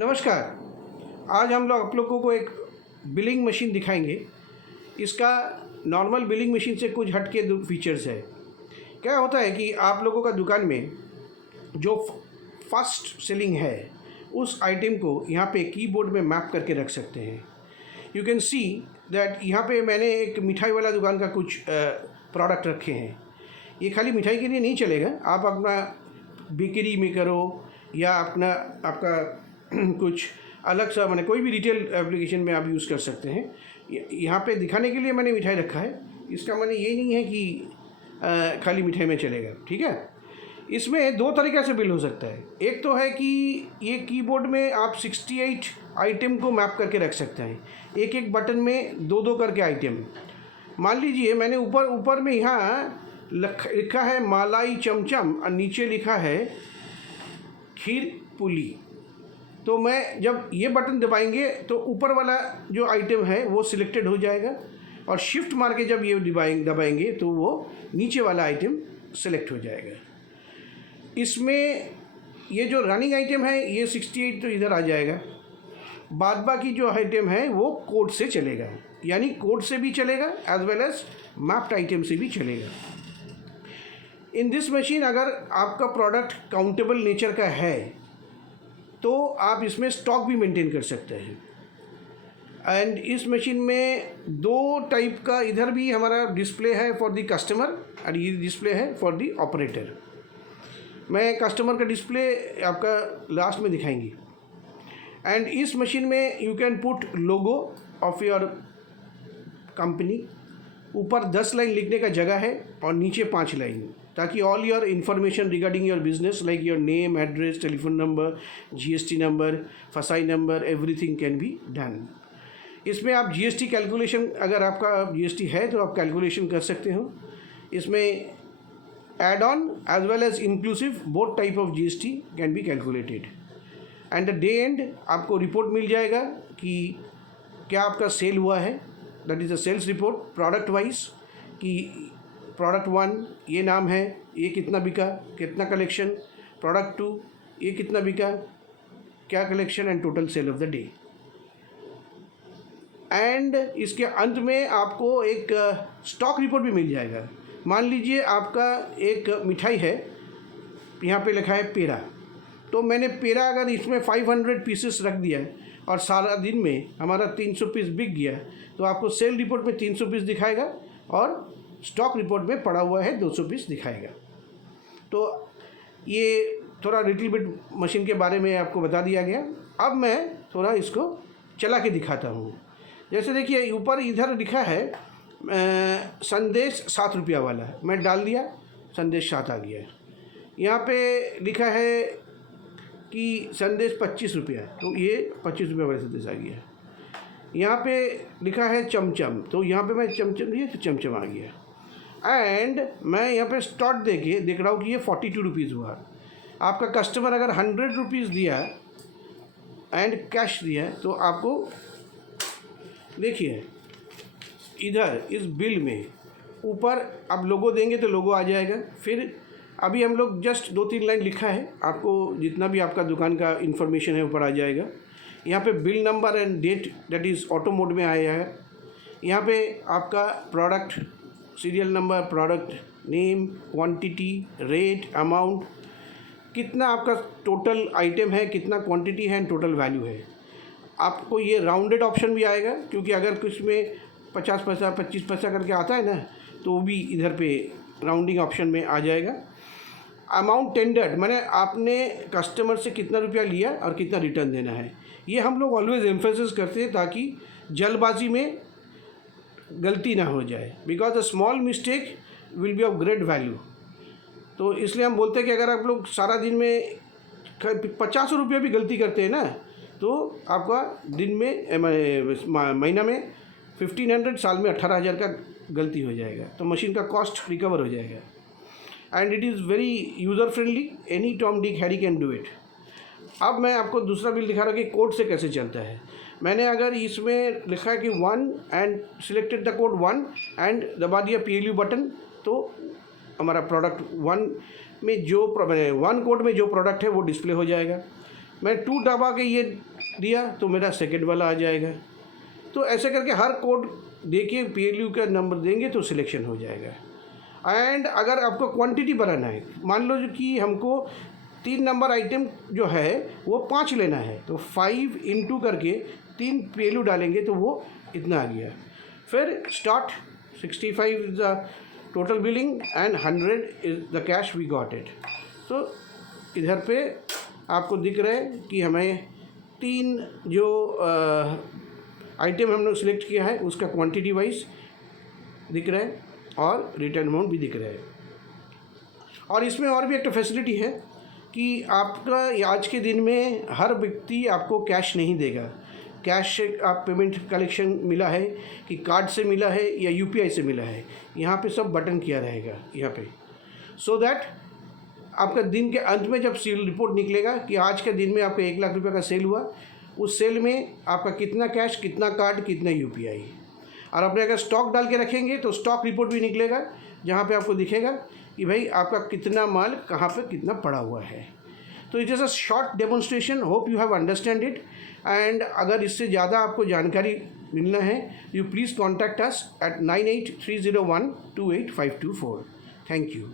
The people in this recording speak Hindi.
नमस्कार। आज हम लोग आप लोगों को एक बिलिंग मशीन दिखाएंगे। इसका नॉर्मल बिलिंग मशीन से कुछ हट के दो फीचर्स है। क्या होता है कि आप लोगों का दुकान में जो फर्स्ट सेलिंग है उस आइटम को यहाँ पे कीबोर्ड में मैप करके रख सकते हैं। यू कैन सी दैट यहाँ पे मैंने एक मिठाई वाला दुकान का कुछ प्रोडक्ट रखे हैं। ये खाली मिठाई के लिए नहीं चलेगा, आप अपना बेकरी में करो या आपका कुछ अलग सा मैंने कोई भी रिटेल एप्लीकेशन में आप यूज़ कर सकते हैं। यहाँ पे दिखाने के लिए मैंने मिठाई रखा है, इसका मैंने ये नहीं है कि खाली मिठाई में चलेगा। ठीक है, इसमें दो तरीक़े से बिल हो सकता है। एक तो है कि ये कीबोर्ड में आप 68 आइटम को मैप करके रख सकते हैं, एक एक बटन में दो दो करके आइटम। मान लीजिए मैंने ऊपर में यहाँ लिखा है मलाई चमचम और नीचे लिखा है खीर पुली। तो मैं जब ये बटन दबाएंगे तो ऊपर वाला जो आइटम है वो सिलेक्टेड हो जाएगा और शिफ्ट मार के जब ये दबाएंगे तो वो नीचे वाला आइटम सेलेक्ट हो जाएगा। इसमें ये जो रनिंग आइटम है ये 68 तो इधर आ जाएगा, बाद बाकी जो आइटम है वो कोड से चलेगा, यानी कोड से भी चलेगा as well as mapped item से भी चलेगा। इन दिस मशीन अगर आपका प्रोडक्ट काउंटेबल नेचर का है तो आप इसमें स्टॉक भी मेंटेन कर सकते हैं। एंड इस मशीन में दो टाइप का, इधर भी हमारा डिस्प्ले है फॉर द कस्टमर और ये डिस्प्ले है फॉर द ऑपरेटर। मैं कस्टमर का डिस्प्ले आपका लास्ट में दिखाएंगी। एंड इस मशीन में you can put logo of your company. ऊपर 10 लाइन लिखने का जगह है और नीचे 5 लाइन, ताकि all your information regarding your business like your name, address, telephone number, GST number, FSSAI number, everything can be done. इसमें आप जीएसटी कैलकुलेशन, अगर आपका जीएसटी है तो आप कैलकुलेशन कर सकते हो। इसमें add on as well as inclusive both type of GST can be calculated. And the day end आपको रिपोर्ट मिल जाएगा कि क्या आपका सेल हुआ है, that is a sales report product wise, कि प्रोडक्ट 1 ये नाम है, ये कितना बिका, कितना कलेक्शन, प्रोडक्ट 2 ये कितना बिका, क्या collection and total sale of the day. And इसके अंत में आपको एक स्टॉक रिपोर्ट भी मिल जाएगा। मान लीजिए आपका एक मिठाई है, यहाँ पे लिखा है पेड़ा, तो मैंने पेड़ा अगर इसमें 500 पीसेस रख दिया और सारा दिन में हमारा 300 पीस बिक गया तो आपको सेल रिपोर्ट में 300 पीस दिखाएगा और स्टॉक रिपोर्ट में पड़ा हुआ है 200 पीस दिखाएगा। तो ये थोड़ा लिटिल बिट मशीन के बारे में आपको बता दिया गया। अब मैं थोड़ा इसको चला के दिखाता हूँ। जैसे देखिए ऊपर इधर लिखा है संदेश 7 रुपया वाला, मैं डाल दिया, संदेश 7 आ गया। यहाँ पे लिखा है कि संदेश 25 रुपया, तो ये 25 रुपये वाला संदेश आ गया। यहाँ पे लिखा है चमचम, तो यहाँ पे मैं चमचम दिया तो चमचम आ गया। एंड मैं यहाँ पे स्टॉक देख रहा हूँ कि ये 42 रुपीज़ हुआ। आपका कस्टमर अगर 100 रुपीज़ दिया एंड कैश दिया तो आपको देखिए इधर इस बिल में ऊपर आप लोगो देंगे तो लोगो आ जाएगा। फिर अभी हम लोग जस्ट 2-3 लाइन लिखा है, आपको जितना भी आपका दुकान का इन्फॉर्मेशन है ऊपर आ जाएगा। यहाँ पे bill number and date that is auto mode में आया है। यहाँ पे आपका product serial number, product name, quantity, rate, amount, कितना आपका टोटल आइटम है, कितना क्वांटिटी है एंड टोटल वैल्यू है। आपको ये राउंडेड ऑप्शन भी आएगा, क्योंकि अगर कुछ में 50 पैसा 25 पैसा करके आता है ना तो वो भी इधर पे राउंडिंग ऑप्शन में आ जाएगा। अमाउंट टेंडर्ड माने आपने कस्टमर से कितना रुपया लिया और कितना रिटर्न देना है। ये हम लोग ऑलवेज एम्फेसिस करते हैं ताकि जल्दबाजी में गलती ना हो जाए, because a small mistake will be of great value. तो इसलिए हम बोलते हैं कि अगर आप लोग सारा दिन में 50 रुपया भी गलती करते हैं ना तो आपका दिन में महीना में 1500, साल में 18,000 का गलती हो जाएगा, तो मशीन का कॉस्ट रिकवर हो जाएगा। And it is very user friendly, any Tom Dick Harry can do it. अब मैं आपको दूसरा बिल दिखा रहा हूँ कि कोड से कैसे चलता है। मैंने अगर इसमें लिखा है कि 1 and selected the code 1 and दबा दिया PLU बटन, तो हमारा प्रोडक्ट 1 में जो 1 कोड में जो प्रोडक्ट है वो डिस्प्ले हो जाएगा। मैं 2 दबा के ये दिया तो मेरा सेकंड वाला आ जाएगा। तो ऐसे करके हर कोड देखिए PLU का नंबर देंगे तो सिलेक्शन हो जाएगा। एंड अगर आपको क्वांटिटी बढ़ाना है, मान लो कि हमको 3 नंबर आइटम जो है वो 5 लेना है, तो 5 इंटू करके 3 PLU डालेंगे तो वो इतना आ गया। फिर start 65 is the total billing and 100 is the cash we got it. तो इधर पे आपको दिख रहा है कि हमें 3 जो आइटम हमने सिलेक्ट किया है उसका क्वांटिटी वाइज दिख रहा है और रिटर्न अमाउंट भी दिख रहा है। और इसमें और भी एक फैसिलिटी है कि आपका आज के दिन में हर व्यक्ति आपको कैश नहीं देगा। कैश से आप पेमेंट कलेक्शन मिला है कि कार्ड से मिला है या UPI से मिला है, यहाँ पे सब बटन किया रहेगा यहाँ पे, सो दैट आपका दिन के अंत में जब सेल रिपोर्ट निकलेगा कि आज के दिन में आपका 1 लाख रुपये का सेल हुआ, उस सेल में आपका कितना कैश, कितना कार्ड, कितना UPI। और अपने अगर स्टॉक डाल के रखेंगे तो स्टॉक रिपोर्ट भी निकलेगा, जहाँ पे आपको दिखेगा कि भाई आपका कितना माल कहाँ पे कितना पड़ा हुआ है। तो it is a short demonstration, hope you have understand it. And अगर इससे ज़्यादा आपको जानकारी मिलना है, you please contact us at 9830128524। Thank you.